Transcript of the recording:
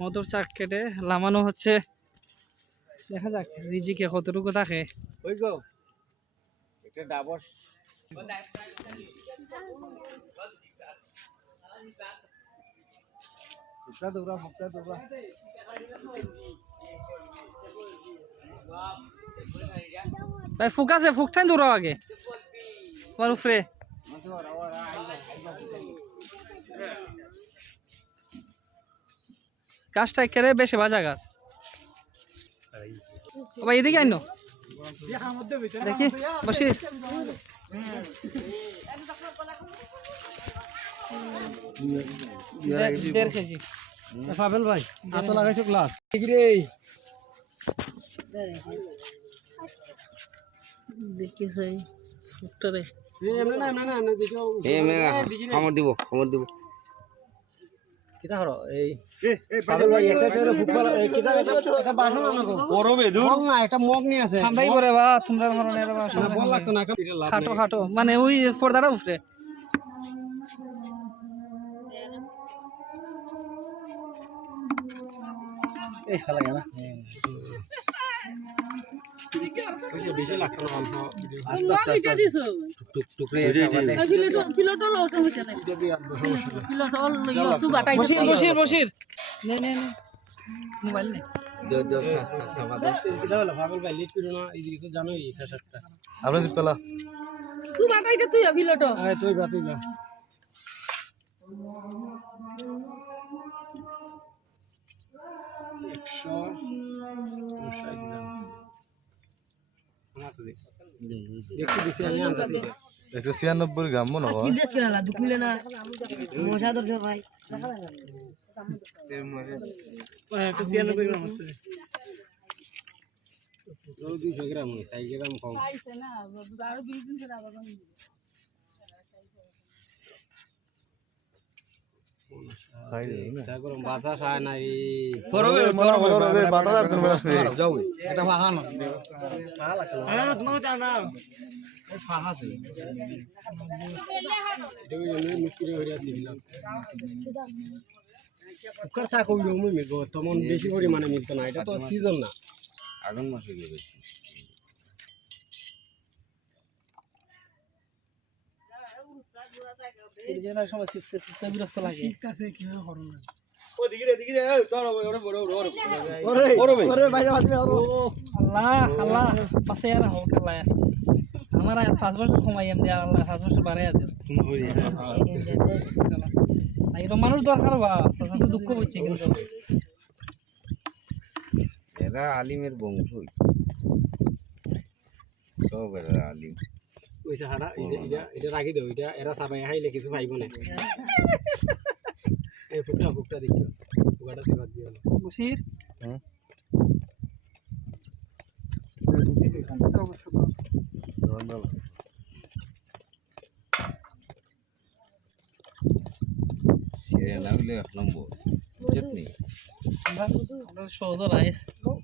মধুর চাক কেটে লামানো হচ্ছে। দেখা যাক রিজিকে কতটুকু থাকে। ওই গো একটা ডাবর ফুটটা দৌড়া ফুটটা দৌড়া। ভাই ফুক আছে ফুকটাই দূর আগে। তোমার উপরে। গাছটা একেবারে বেশি বাজা গাছ। ভাই এদিকে আইনো দেখি বসি। দেড় কেজি। পাবেল ভাই হাত লাগাইছো গ্লাস দেখিস এই। ফুকটারে না না না না দেখো এ খামর দিব খামর দিব। কিতা হলো এই পাবেল ভাই একটা করে ফুটবল এই কিতা একটা বাসন আনো গো বড় বেদুর বল না একটা মগ নিয়ে আছে। ঠান্ডাই করে বা তোমরা ধরনের বা না, বল লাগতো না একটা লাভ খাটো খাটো। মানে ওই পর্দাটা উঠে এই খালা গেল বেশি লাগতো না আস্তে আস্তে আস্তে। টুক টুক রে বসির বসির বসির। নে নে নে। মোবাইল নে। আমরা পেলা। আরে তুই বা তুই বা। একশো একশো ছিয়ানব্বই গ্রাম মনে হয়। একটু ছিয়ানব্বই গ্রাম হচ্ছে দুইশো গ্রাম গ্রাম কম গরম বাতাস হয় না এই এটা ফাঁকানো এটা ওই জন্য মুশকিল হয়ে আছে বিলাক কুকার চা কবি মই মিলব। তেমন বেশি পরিমাণে মিলতো না এটা তো সিজন না। আগুন মাসে গেছে আমার পাঁচ বছর সময় এম দিয়া আল্লাহ পাঁচ বছর এরকম মানুষ দরকার বা দুঃখ হচ্ছে কিন্তু। এরা আলিমের বংশ। সব এরা আলিম। ওইসা হাড়া এটা এটা এটা রাখি দেও এটা এরা সাবাই হাইলে কিছু পাইব না। এই ফুকটা ফুকটা দেখিও ফুকাটা সেবা দিও বসির? হুম। সিরিয়াল হলে এক নম্বর আমরা সহজ রাইস